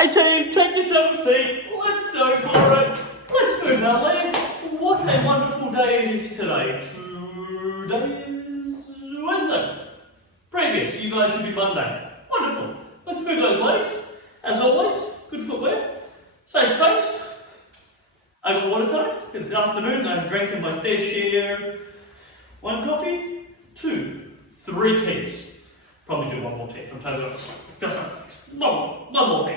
Hey team, take yourself a seat. Let's go for it. Let's move our legs. What a wonderful day it is today. Today is Wednesday. Previous, you guys should be Monday. Wonderful. Let's move those legs. As always, good footwear. Safe space. I got water today because this afternoon I'm drinking my fair share. 1 coffee, 2, 3 teas. Probably do 1 more tea if I'm totally honest. Just one more tea.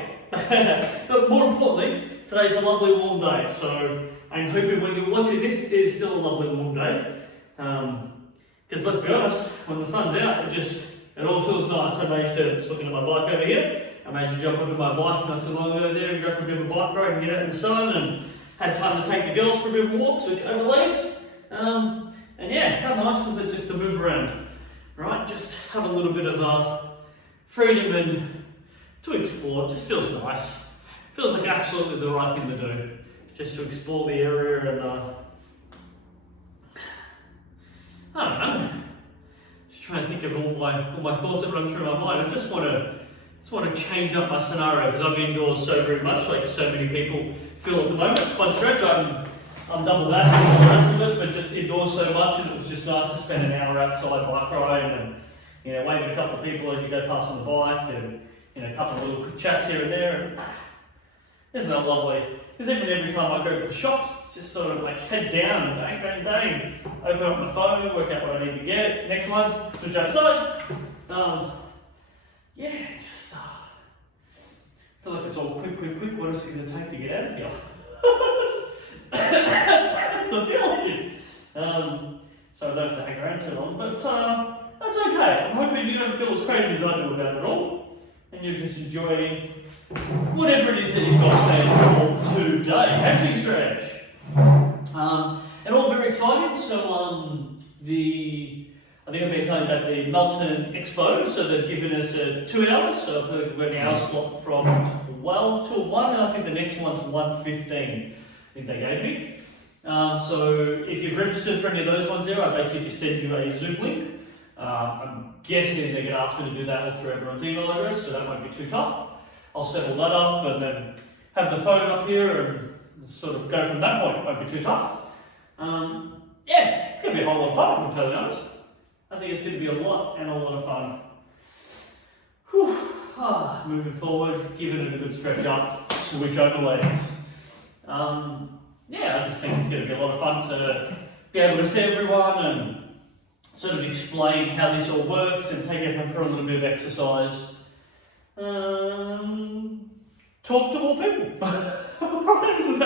But more importantly, today's a lovely warm day, so I'm hoping when you're watching this, it is still a lovely warm day. Because let's be honest, when the sun's out, it all feels nice. I managed to, just looking at my bike over here, I managed to jump onto my bike not too long ago there and go for a bit of a bike ride and get out in the sun, and had time to take the girls for a bit of a walk, switch over legs. And yeah, how nice is it just to move around, right? Just have a little bit of freedom and to explore. It just feels nice. Feels like absolutely the right thing to do, just to explore the area and I don't know. Just trying to think of all my thoughts that run through my mind. I just want to change up my scenario because I'm indoors so very much, like so many people feel at the moment. One stretch, I'm double that for the rest of it, but just indoors so much, and it was just nice to spend an hour outside bike riding and waving a couple of people as you go past on the bike, and a couple of little quick chats here and there. And, isn't that lovely? Because even every time I go to the shops, it's just sort of like head down and bang, bang, bang. Open up my phone, work out what I need to get. Next one's switch out sides. Yeah, just feel like it's all quick. What is it going to take to get out of here? that's the feeling. So I don't have to hang around too long, but that's okay. I'm hoping you don't feel as crazy as I do about it all, and you're just enjoying whatever it is that you've got planned for today. Hamstring stretch. And all very exciting. So I think I've been telling you about the Melton Expo. So they've given us 2 hours. So I've got an hour slot from 12 to 1, and I think the next one's 1:15. I think they gave me. So if you've registered for any of those ones there, I'd like to just send you a Zoom link. I'm guessing they're going to ask me to do that all through everyone's email address, so that won't be too tough. I'll set all that up and then have the phone up here and sort of go from that point. It won't be too tough. Yeah, it's going to be a whole lot of fun, if I'm totally honest. I think it's going to be a lot of fun. Whew. Moving forward, giving it a good stretch up, switch over legs. Yeah, I just think it's going to be a lot of fun to be able to see everyone and sort of explain how this all works and take everyone through a little bit of exercise. Talk to more people. Isn't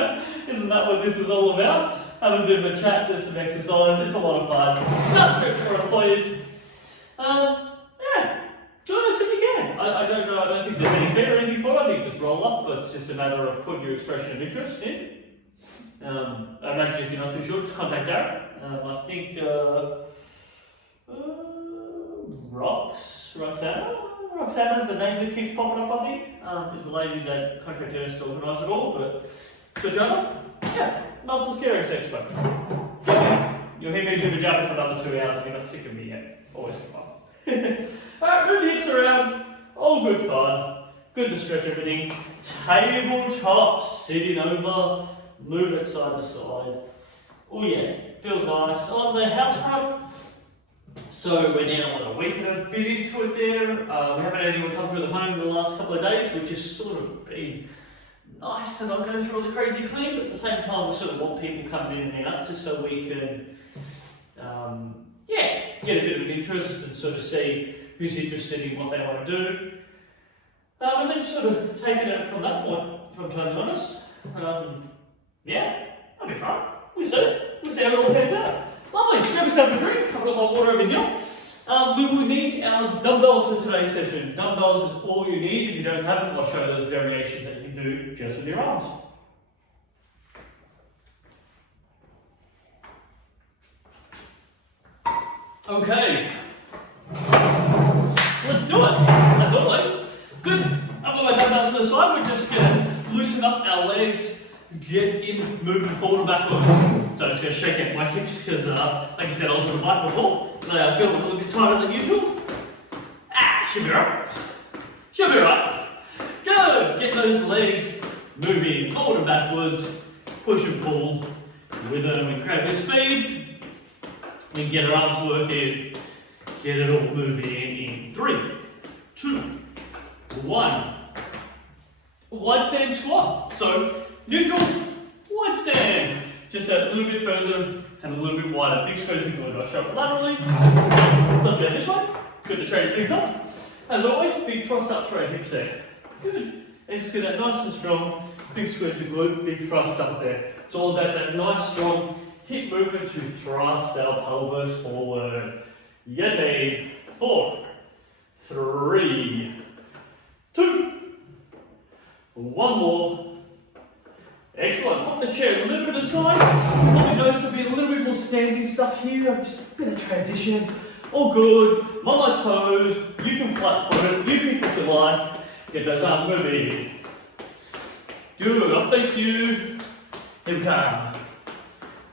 that what this is all about? Have a bit of a chat, do some exercise. It's a lot of fun. That's great for us, please. Yeah, join us if you can. I don't know. I don't think there's any fee or anything for it. I think just roll up, but it's just a matter of putting your expression of interest in. I imagine if you're not too sure, just contact Darren. I think Roxanna's the name that keeps popping up, I think. Is the lady that contracted us to organise it all, but switch over. Yeah, Melton's Caring Expo. You'll hear me jibber jabber for another 2 hours if you're not sick of me yet. Always good fun. Alright, move the hips around. All good fun. Good to stretch everything. Tabletop, sitting over, move it side to side. Oh yeah, feels nice. On the house front. So we're now a week and a bit into it there. We haven't had anyone come through the home in the last couple of days, which has sort of been nice to not go through all the crazy clean, but at the same time we sort of want people coming in and out just so we can get a bit of an interest and sort of see who's interested in what they want to do. And then sort of taking it from that point, if I'm totally honest. Yeah, that'll be fun. We'll see how it all pans out. Lovely, grab yourself a drink. I've got my water over here. We will need our dumbbells for today's session. Dumbbells is all you need. If you don't have them, I'll show those variations that you can do just with your arms. Okay, let's do it, as always. Good, I've got my dumbbells to the side. We're just going to loosen up our legs, get in, moving forward and backwards. So I'm just going to shake out my hips because, like I said, I was on the bike before. They are feeling a little bit tighter than usual. Should be right. Should be right. Good, get those those legs moving forward and backwards, push and pull, rhythm and incredible speed, and get our arms working, get it all moving in 3, 2, 1. Wide stand squat. So neutral, wide stand. Just a little bit further and a little bit wider. Big squeeze and good. I'll show it laterally. Let's go this way. Good to train things up. As always, big thrust up through our hip set. Good. And just get that nice and strong. Big squeeze and good. Big thrust up there. It's all about that nice strong hip movement to thrust our pelvis forward. Yeti. 4, 3, 2. 1 more. Excellent. Pop the chair a little bit aside. Probably notice there'll be a little bit more standing stuff here. Just a bit of transitions. All good. I'm on my toes. You can flat foot it. You pick what you like. Get those arms moving. Good. Up face you. Here we come.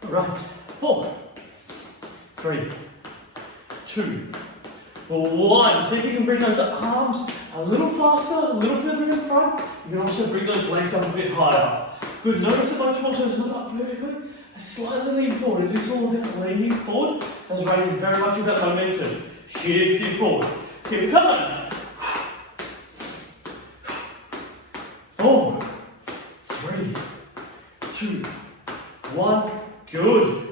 Right. 4, 3, 2, 1. See if you can bring those arms a little faster, a little further in front. You can also bring those legs up a bit higher. Good. Notice that my torso is not up vertically. I slightly lean forward. It is all about leaning forward, as running is very much about momentum. Shifting forward. Keep it coming. 4, 3, 2, 1. Good.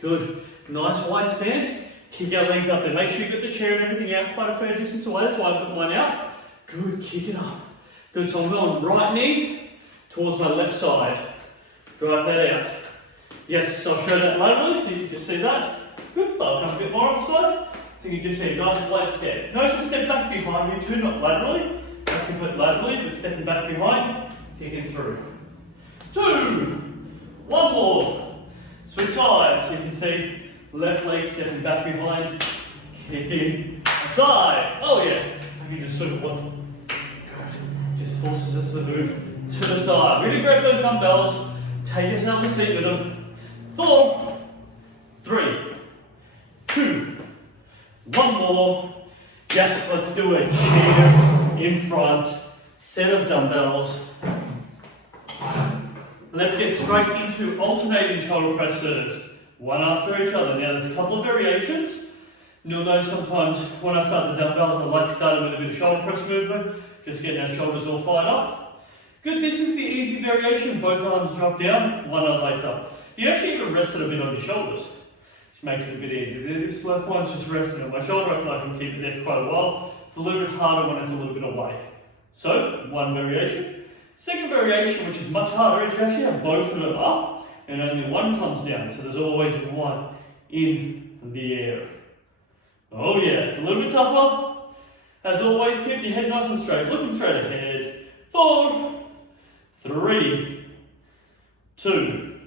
Good. Nice wide stance. Kick our legs up there. Make sure you get the chair and everything out quite a fair distance away. That's why I put one out. Good. Kick it up. Good. So I'm going right knee towards my left side. Drive that out. Yes, I'll show that laterally so you can just see that. Good. I'll come a bit more off the side so you can just see a nice flat step. Notice the step back behind you too, not laterally. That's complete laterally, but stepping back behind, kicking through. 2. 1 more. Switch sides so you can see left leg stepping back behind, kicking aside. Oh yeah, I can just swivel one. Good. Just forces us to move to the side. Really grab those dumbbells. Take yourself a seat with them. 4, 3, 2, 1 more. Yes, let's do a chair in front. Set of dumbbells. Let's get straight into alternating shoulder presses. One after each other. Now there's a couple of variations. You'll know sometimes when I start the dumbbells, I like starting with a bit of shoulder press movement, just getting our shoulders all fired up. Good, this is the easy variation. Both arms drop down, one arm lights up. You actually even rest it a bit on your shoulders, which makes it a bit easier. This left one's just resting on my shoulder. I feel like I can keep it there for quite a while. It's a little bit harder when it's a little bit away. So, one variation. Second variation, which is much harder, is you actually have both of them up and only one comes down. So there's always one in the air. Oh yeah, it's a little bit tougher. As always, keep your head nice and straight, looking straight ahead. 4, 3, 2,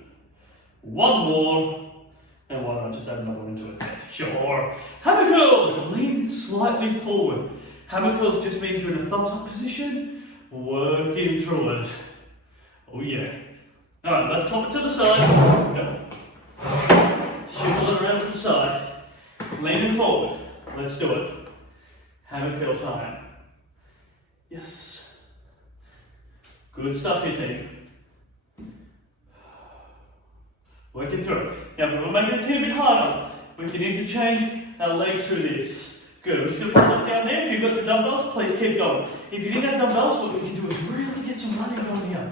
1 more. And why don't I just add another one into it? Sure. Hammer curls, lean slightly forward. Hammer curls just means you're in a thumbs up position, working through it. Oh yeah. Alright, let's pop it to the side. Yep. Shuffle it around to the side. Leaning forward. Let's do it. Hammer curl time. Yes. Good stuff here, team. Working through it. Now, if we're making it a bit harder, we can interchange our legs through this. Good. We're just going to put it down there. If you've got the dumbbells, please keep going. If you didn't have dumbbells, what we can do is really get some running going here.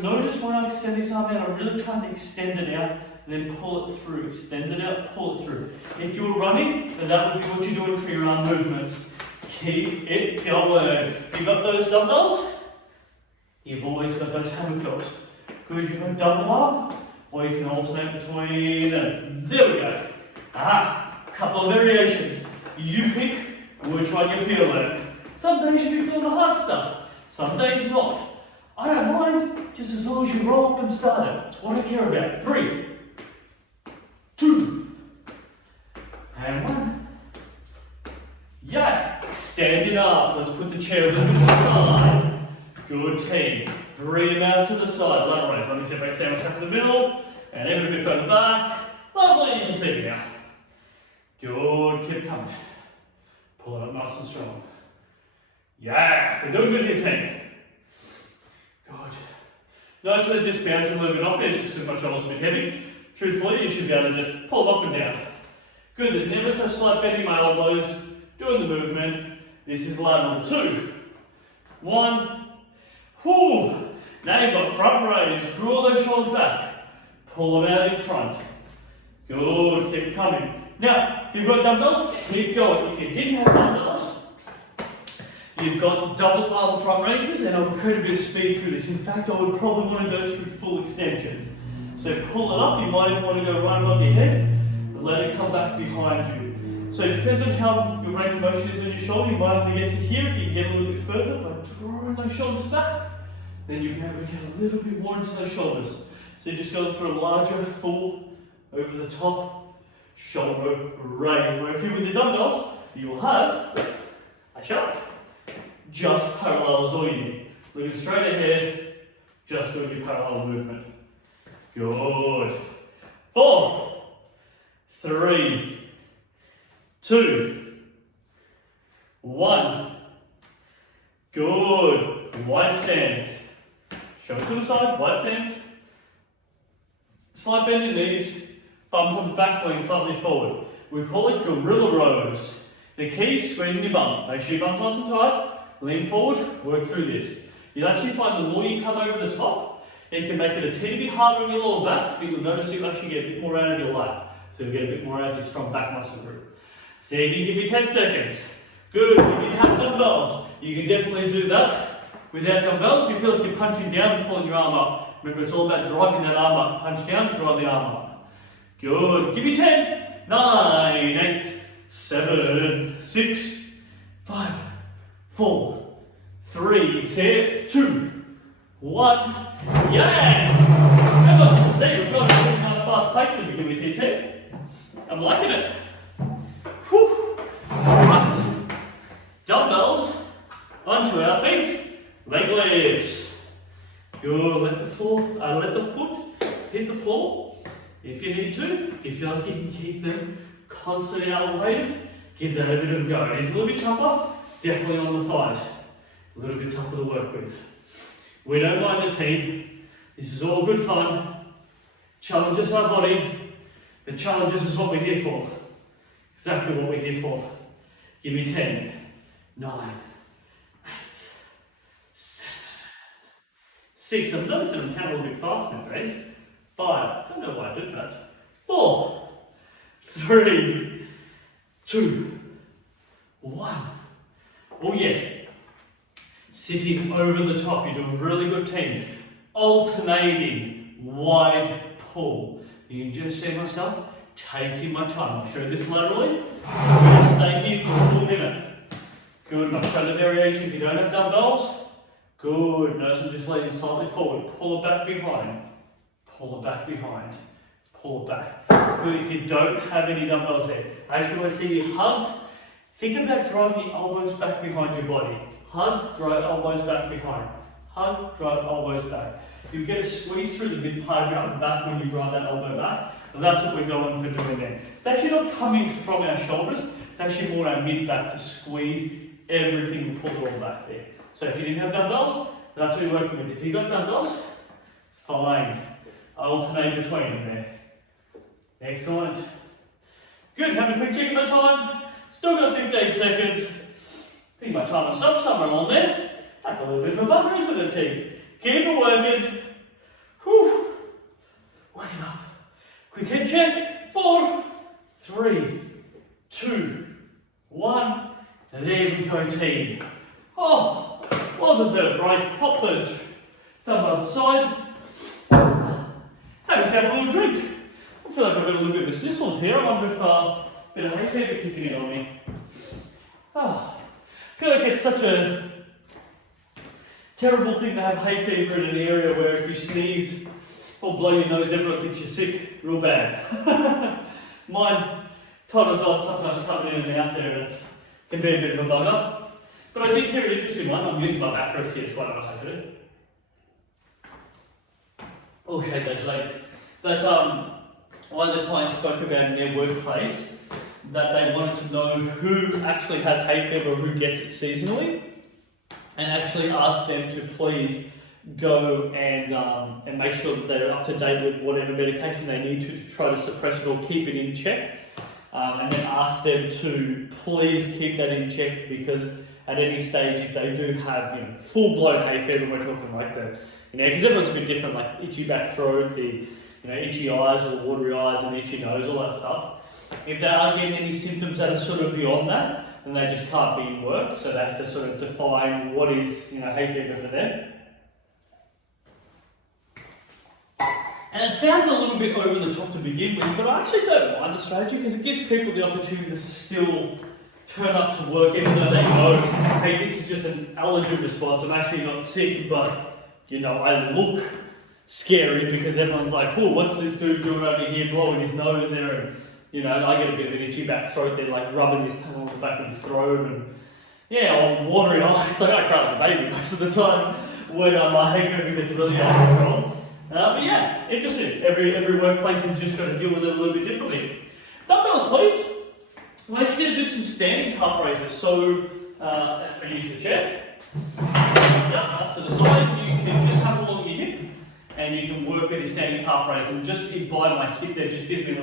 Notice when I extend this arm out, I'm really trying to extend it out and then pull it through. Extend it out, pull it through. If you're running, then that would be what you're doing for your arm movements. Keep it going. You've got those dumbbells? You've always got those hammer curls. Good, you've got a dumbbell arm, or you can alternate between them. There we go. Aha, couple of variations. You pick which one you feel like. Some days you'll be feeling the hard stuff, some days not. I don't mind, just as long as you roll up and start it. That's what I care about. 3, 2, and 1. Yeah, standing up. Let's put the chair a little bit to the side. Good team. Bring them out to the side. Lateral raise. Let me see if I stand myself in the middle and even a bit further back. Lovely, you can see me now. Good, keep it coming. Pull it up nice and strong. Yeah, we're doing good here, team. Notice that it just bouncing a little bit off there, it's just because my shoulder's a bit heavy. Truthfully, you should be able to just pull them up and down. Good, there's never so slight bending my elbows, doing the movement. This is lateral 2. 1. Whew. Now you've got front raise, draw those shoulders back. Pull them out in front. Good, keep it coming. Now, if you've got dumbbells, keep going. If you didn't have dumbbells, you've got double arm front raises, and I'll create a bit of speed through this. In fact, I would probably want to go through full extensions. So pull it up, you might even want to go right above your head, and let it come back behind you. So it depends on how your range of motion is on your shoulder. You might only get to here if you can get a little bit further, but drawing those shoulders back, then you'll be able to get a little bit more into those shoulders. So you're just going through a larger, full, over the top, shoulder raise. Where if you're with the dumbbells, you will have a shoulder. Just parallel is all you need. Looking straight ahead, just doing your parallel movement. Good. 4, 3, 2, 1. Good. Wide stance. Shoulder to the side, wide stance. Slight bend in knees, bum comes back, lean slightly forward. We call it gorilla rows. The key is squeezing your bum. Make sure your bum's nice and tight. Lean forward, work through this. You'll actually find the more you come over the top, it can make it a teeny bit harder on your lower back, but you'll notice you'll actually get a bit more out of your lat. So you'll get a bit more out of your strong back muscle group. See if you can give me 10 seconds. Good, if you have dumbbells, you can definitely do that. Without dumbbells, you feel like you're punching down and pulling your arm up. Remember, it's all about driving that arm up. Punch down, drive the arm up. Good, give me 10, 9, 8, 7, 6, 5, 4, 3, see it, 2, 1, yeah! How about to see, we've got a really nice fast pace to begin with here too. I'm liking it. Whew. Right, dumbbells onto our feet, leg lifts. Good, let the foot hit the floor. If you need to, if you feel like you can keep them constantly elevated, give that a bit of a go. It is a little bit tougher, definitely on the thighs. A little bit tougher to work with. We don't mind the team. This is all good fun. Challenges our body, but challenges is what we're here for. Exactly what we're here for. Give me 10, 9, 8, 7, 6. I've noticed that I'm counting a little bit fast nowadays. 5. Don't know why I did that. 4, 3, 2, 1. Oh yeah. Sitting over the top, you're doing really good team. Alternating, wide pull. You can just see myself taking my time. I'll show you this laterally. I'm going to stay here for a full minute. Good, I'll show the variation if you don't have dumbbells. Good, notice I'm just leaning slightly forward. Pull it back behind. Pull it back behind. Pull it back. Good, if you don't have any dumbbells there, actually want to see you hug. Think about driving your elbows back behind your body. Hug, drive elbows back behind. Hug, drive elbows back. You get a squeeze through the mid part of your upper back when you drive that elbow back. And that's what we're going for doing there. It's actually not coming from our shoulders, it's actually more our mid back to squeeze everything and pull it all back there. So if you didn't have dumbbells, that's what you're working with. If you've got dumbbells, fine. Alternate between them there. Excellent. Good, have a quick check of my time. Still got 15 seconds. I think my time will stop somewhere along there. That's a little bit of a bummer, isn't it, team? Keep it working. Whew. Wake it up. Quick head check. 4, 3, 2, 1. There we go, team. Oh, well deserved break. Pop those dumbbells aside. Have yourself a little drink. I feel like I've got a little bit of a sniffles here. I wonder if a bit of hay fever kicking in on me. Oh, I feel like it's such a terrible thing to have hay fever in an area where if you sneeze or blow your nose, everyone thinks you're sick real bad. Mine toddlers on sometimes coming in and out there, and it can be a bit of a bugger. But I did hear an interesting one. I'm using my back rest here, it's quite nice actually. Oh, shake those legs. That one of the clients spoke about in their workplace that they wanted to know who actually has hay fever or who gets it seasonally, and actually asked them to please go and make sure that they're up to date with whatever medication they need to try to suppress it or keep it in check. And then ask them to please keep that in check, because at any stage, if they do have full-blown hay fever, we're talking like because everyone's a bit different, like itchy back throat, the itchy eyes or watery eyes and itchy nose, all that stuff. If they are getting any symptoms that are sort of beyond that, then they just can't be in work, so they have to sort of define what is hay fever for them. And it sounds a little bit over the top to begin with, but I actually don't mind the strategy, because it gives people the opportunity to still turn up to work even though they know, hey, this is just an allergen response, I'm actually not sick, but I look scary because everyone's like, oh, what's this dude doing over here blowing his nose there, and I get a bit of an itchy back throat, they're like rubbing his tongue on the back of his throat, and I'm watering eyes, like I cry like a baby most of the time when my hay fever gets really out of control. But yeah, interesting. Every workplace has just got to deal with it a little bit differently. Dumbbells, please. We're actually going to do some standing calf raises. So, if I use the chair, off to the side, you can just have a look at your hip, and you can work with your standing calf raise. And just by my hip there just gives me a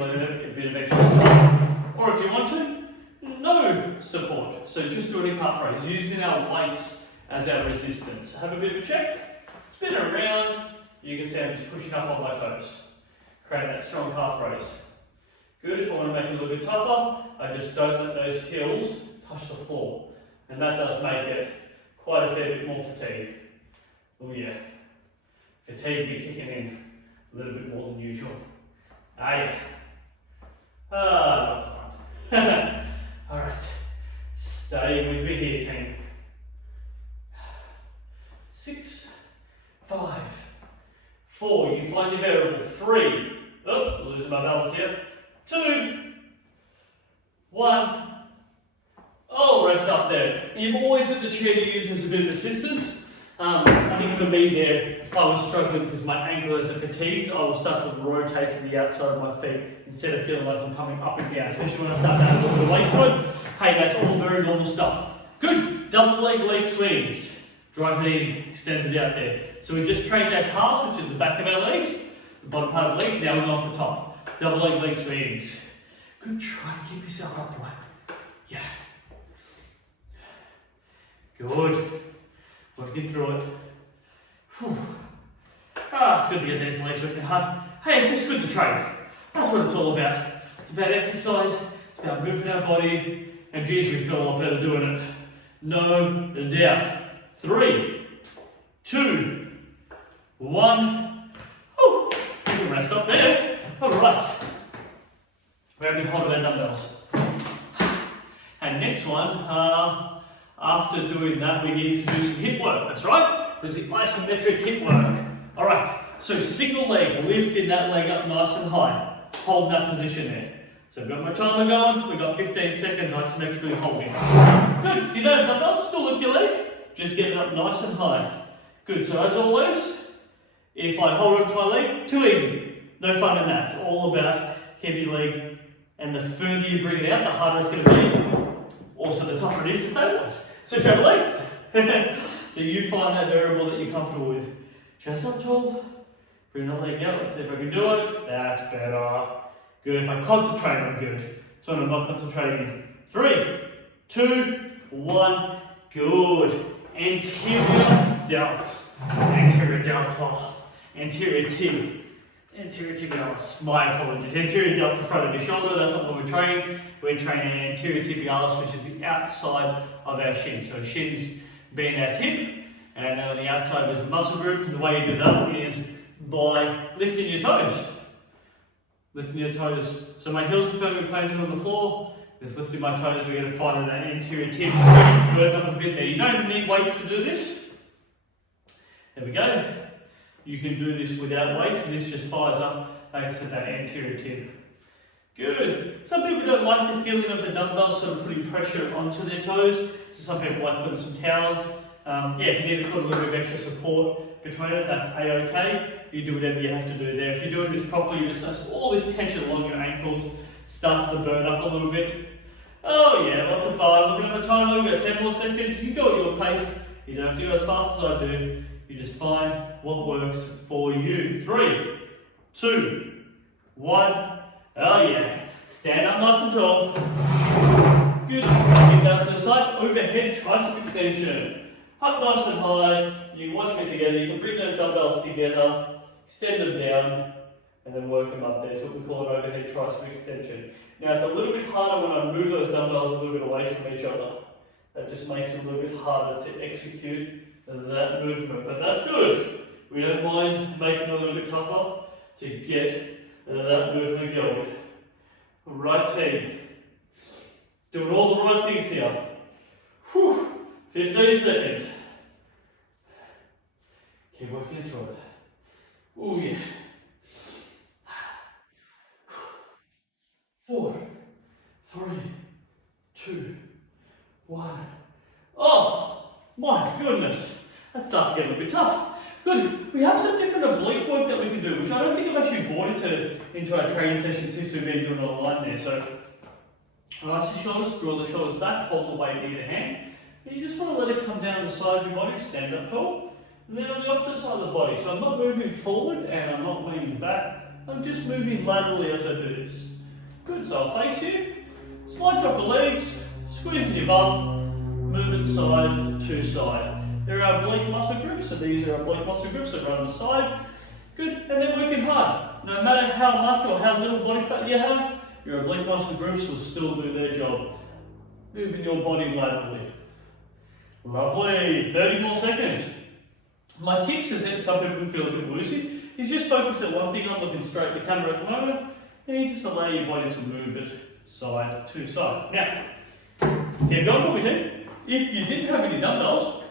bit of extra support. Or if you want to, no support. So just doing a calf raise, using our weights as our resistance. Have a bit of a check, spin around. You can see I'm just pushing up on my toes. Create that strong calf raise. Good. If I want to make it a little bit tougher, I just don't let those heels touch the floor. And that does make it quite a fair bit more fatigue. Oh yeah. Fatigue be kicking in a little bit more than usual. Yeah. Lots of fun. Alright. Stay with me here, team. 6, 5, 4, you find your variable. 3, losing my balance here. 2, 1, rest up there. You've always got the chair to use as a bit of assistance. I think for me there, I was struggling because my ankle is fatigued, so I will start to rotate to the outside of my feet instead of feeling like I'm coming up and down, especially when I start adding a little bit of weight to it. Hey, that's all very normal stuff. Good, double leg swings. Drive it in, extend it out there. So we just trained our calves, which is the back of our legs, the bottom part of the legs, now we're going for top. Double leg swings. Good, try to keep yourself upright. Yeah. Good. Working through it. Whew. It's good to get these legs working hard. Hey, it's just good to train. That's what it's all about. It's about exercise, it's about moving our body, and geez, we feel a lot better doing it. No doubt. 3, 2, 1. You can rest up there. Alright. Grab your hold of our dumbbells. And next one, after doing that, we need to do some hip work. That's right. There's the isometric hip work. Alright, so single leg, lifting that leg up nice and high. Hold that position there. So we've got my timer going, we've got 15 seconds isometrically holding. Good, if you don't have dumbbells, still lift your leg. Just get it up nice and high. Good, so as always, if I hold on to my leg, too easy. No fun in that. It's all about keeping your leg, and the further you bring it out, the harder it's going to be. Also, the tougher it is to stabilize. Switch over legs. So you find that variable that you're comfortable with. Chest up tall, bring that leg out. Let's see if I can do it. That's better. Good, if I concentrate, I'm good. So when I'm not concentrating, 3, 2, 1, good. Anterior delt, anterior delta, anterior tib, anterior tibialis. My apologies. Anterior delt's the front of your shoulder. That's not what we're training. We're training anterior tibialis, which is the outside of our shin. So shins being our tib, and then on the outside is the muscle group. And the way you do that is by lifting your toes. Lifting your toes. So my heels are firmly planted on the floor. Just lifting my toes, we're going to find that anterior tib. Work up a bit there. You don't even need weights to do this. There we go. You can do this without weights, and this just fires up, like I said, that anterior tib. Good. Some people don't like the feeling of the dumbbells sort of putting pressure onto their toes. So some people like putting some towels. If you need to put a little bit of extra support between it, that's a-okay. You do whatever you have to do there. If you're doing this properly, you just notice all this tension along your ankles starts to burn up a little bit. Oh yeah, lots of fun. Looking at my timer, we've got 10 more seconds. You go at your pace. You don't have to go as fast as I do. You just find what works for you. 3, 2, 1. Oh yeah. Stand up nice and tall. Good. Get down to the side. Overhead tricep extension. Up nice and high. You watch me together. You can bring those dumbbells together, extend them down, and then work them up there. So we call it overhead tricep extension. Now it's a little bit harder when I move those dumbbells a little bit away from each other. That just makes it a little bit harder to execute that movement, but that's good. We don't mind making it a little bit tougher to get that movement going. Right team. Doing all the right things here. Whew. 15 seconds. Keep working through it. Oh yeah. 4, 3, 2, 1. Oh my goodness. That starts getting a bit tough. Good. We have some different oblique work that we can do, which I don't think I've actually brought into our training session since we've been doing it online there. So relax your shoulders, draw the shoulders back, hold the weight in your hand. And you just want to let it come down the side of your body, stand up tall. And then on the opposite side of the body. So I'm not moving forward and I'm not leaning back. I'm just moving laterally as I do this. Good, so I'll face you. Slight drop the legs, squeezing your bum, move it side to side. There are oblique muscle groups, so these are oblique muscle groups that run the side. Good, and then working hard. No matter how much or how little body fat you have, your oblique muscle groups will still do their job. Moving your body laterally. Lovely, 30 more seconds. My tips is that some people can feel a bit woozy. Is just focus at one thing. I'm looking straight at the camera at the moment, and you just allow your body to move it side to side. Now, keep going for me, team. If you didn't have any dumbbells,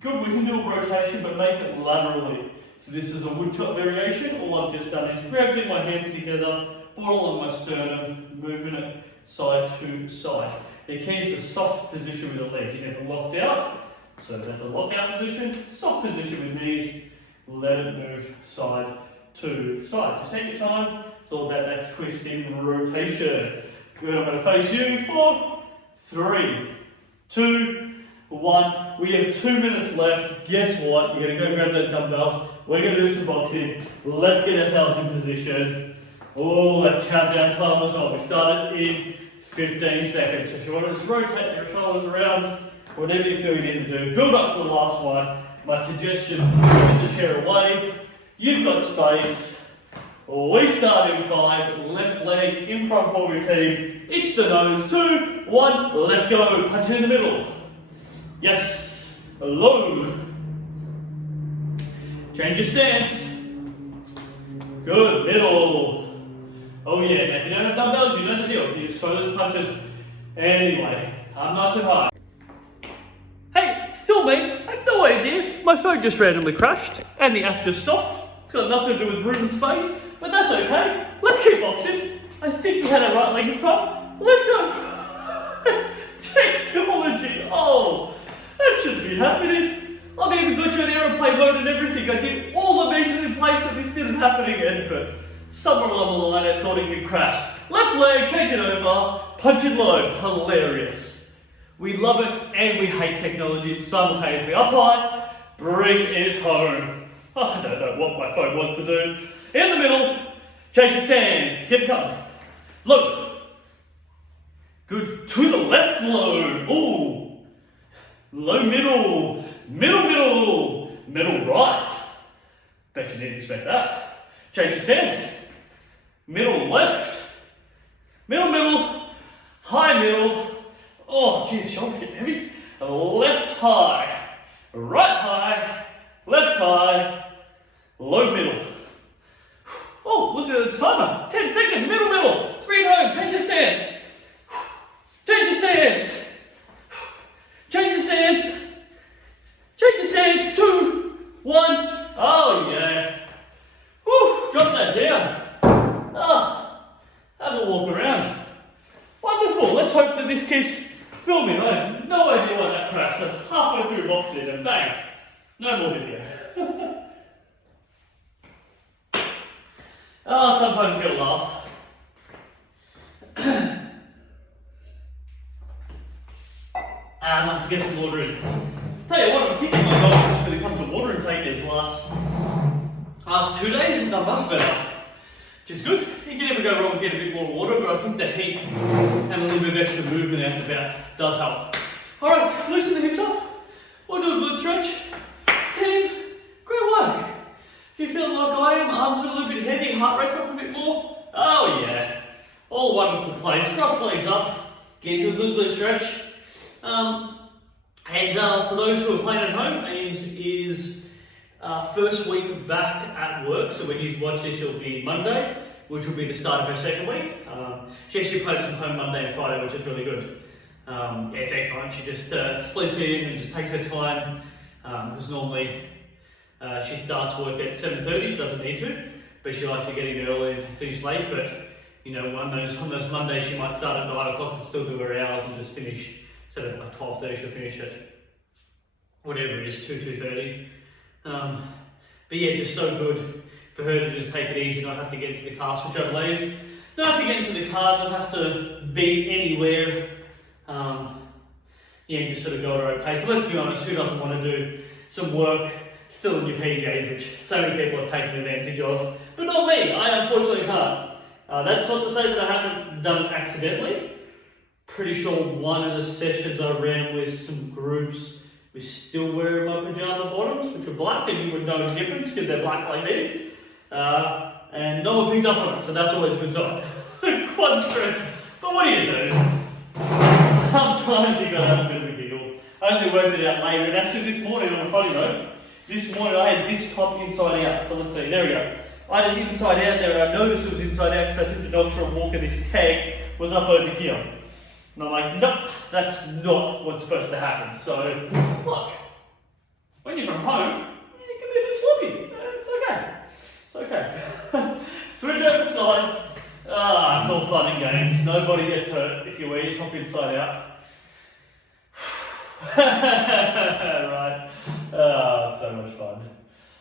good, we can do a rotation, but make it laterally. So this is a woodchop variation. All I've just done is grabbed in my hands together, ball on my sternum, moving it side to side. The key is a soft position with the legs. You never locked out. So that's a lockout position, soft position with knees, let it move side to side. Just take your time, it's all about that twisting rotation. Good, I'm going to face you. 4, 3, 2, 1. We have 2 minutes left. Guess what? You're going to go grab those dumbbells. We're going to do some boxing. Let's get ourselves in position. Oh, that countdown time was on. We started in 15 seconds. So if you want to just rotate your shoulders around, whatever you feel you need to do, build up for the last one. My suggestion, move the chair away. You've got space. We start in 5, left leg in front for your team. Itch the nose, 2, 1, let's go. Punch it in the middle. Yes, low. Change your stance. Good, middle. Oh yeah, now if you don't have dumbbells, you know the deal. You just throw those punches. Anyway, I'm nice and high. Hey, it's still me. I have no idea. My phone just randomly crashed and the app just stopped. It's got nothing to do with room and space, but that's okay. Let's keep boxing. I think we had our right leg in front. Let's go. Technology. Oh, that shouldn't be happening. I've even got you in aeroplane mode and everything. I did all the measures in place so this didn't happen again, but somewhere along the line I thought it could crash. Left leg, change it over, punch it low. Hilarious. We love it and we hate technology simultaneously. Up high, bring it home. Oh, I don't know what my phone wants to do. In the middle, change your stance. Keep coming. Low. Good. To the left, low. Ooh. Low middle. Middle, middle. Middle right. Bet you didn't expect that. Change your stance. Middle left. Middle, middle. High middle. Oh, geez, shoulders get heavy. Left high. Right high. Left high. Low middle. Oh, look at the timer. 10 seconds. Middle, middle. 3 at home. Change your stance. Change your stance. Change your stance. Change your stance. 2, 1. Oh, yeah. Whew, drop that down. Ah, have a walk around. Wonderful. Let's hope that this keeps filming. I have no idea why that crashed. That's halfway through boxing and bang. No more video. Oh, sometimes you gotta laugh. Nice to get some water in. Tell you what, I'm kicking my goals when it comes to water last 2 days have done much better, which is good. You can never go wrong with getting a bit more water, but I think the heat and a little bit of extra movement out and about does help. Alright, loosen the hips up. We'll do a glute stretch. Team, great work. If you feel like I am, arms are a little bit heavy, heart rate's up a bit more. Oh yeah, all wonderful place. Cross legs up, get into a good glute stretch. For those who are playing at home, Ames is first week back at work. So when you watch this, it'll be Monday, which will be the start of her second week. She actually plays from home Monday and Friday, which is really good. It's excellent. She just sleeps in and just takes her time. Because normally she starts work at 7:30. She doesn't need to, but she likes to get in early and finish late. But you know, on those Mondays, she might start at 9 o'clock and still do her hours and just finish. Instead of like 12:30, she'll finish at whatever it is, 2:30. But yeah, just so good for her to just take it easy, not have to get into the car, switch over legs, not have to get into the car, not have to be anywhere. Just sort of go at her own pace. And let's be honest, who doesn't want to do some work still in your PJs, which so many people have taken advantage of, but not me. I unfortunately can't. That's not to say that I haven't done it accidentally. Pretty sure one of the sessions I ran with some groups was still wearing my pajama bottoms, which were black, and you would know the difference because they're black like this. And no one picked up on it, so that's always a good sign. Quad stretch. But what do you do? Sometimes you gotta have a bit of a giggle. I only worked it out later, and actually this morning, on a funny note, this morning I had this top inside out. So let's see, there we go. I had it inside out there, and I noticed it was inside out because I took the dogs for a walk, and this tag was up over here. And I'm like, nope, that's not what's supposed to happen. So, look, when you're from home, you can be a bit sloppy. It's okay. It's okay. Switch over sides. It's all fun and games. Nobody gets hurt if you wear your top inside out. Right. It's so much fun.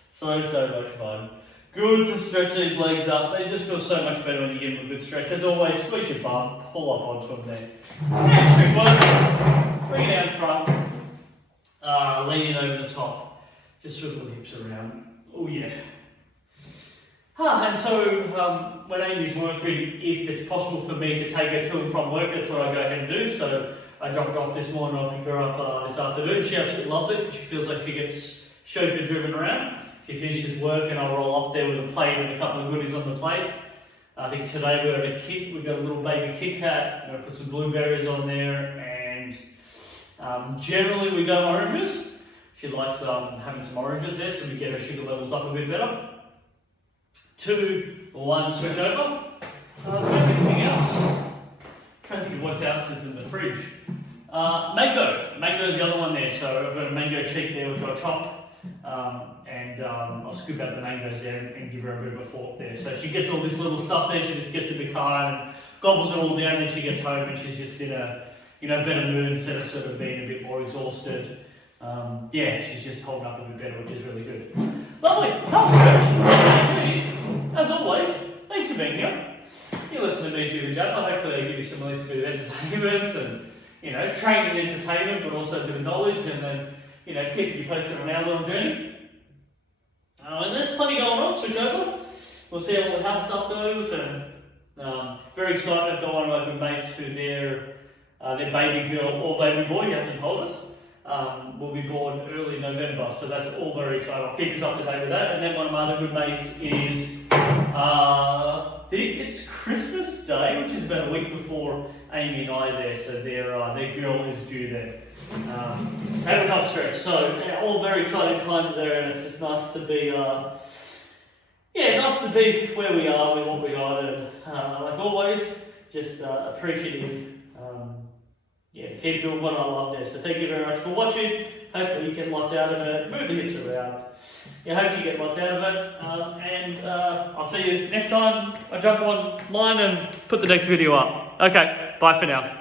So much fun. Good to stretch these legs up. They just feel so much better when you give them a good stretch. As always, squeeze your bum, pull up onto them there. Next good one. Bring it out in front. Leaning over the top. Just swivel the hips around. Oh yeah. And so when Amy's working, if it's possible for me to take her to and from work, that's what I go ahead and do. So I dropped her off this morning, I'll pick her up this afternoon. She absolutely loves it. She feels like she gets chauffeur driven around. She finishes work and I'll roll up there with a plate and a couple of goodies on the plate. I think today we've got a little baby Kit Kat. I'm going to put some blueberries on there, and generally we go oranges. She likes having some oranges there, so we get her sugar levels up a bit better. 2, 1, switch over. Anything else? I'm trying to think of what else is in the fridge. Mango. Mango's the other one there, so I've got a mango cheek there which I'll chop. I'll scoop out the mangoes there and give her a bit of a fork there. So she gets all this little stuff there, she just gets in the car and gobbles it all down, and she gets home and she's just in a better mood instead of sort of being a bit more exhausted. She's just holding up a bit better, which is really good. Lovely, health stretch. As always, thanks for being here. You listen to me, Jim and Japper. Hopefully I give you some nice bit of entertainment and training and entertainment, but also a bit of knowledge, and then keep you posted on our little journey. And there's plenty going on. Switch over. We'll see how all the house stuff goes, and very excited. I've got one of my good mates who their baby girl or baby boy, he hasn't told us, will be born early November. So that's all very exciting. I'll keep us up to date with that. And then one of my other good mates is, I think it's Christmas Day, which is about a week before Amy and I are there. So their girl is due then. Tabletop stretch. So all very exciting times there, and it's just nice to be nice to be where we are with what we got, and like always, just appreciative. Keep doing what I love there. So thank you very much for watching. Hopefully you get lots out of it. Move the hips around. I hope you get lots out of it. I'll see you next time I jump online and put the next video up. Okay, bye for now.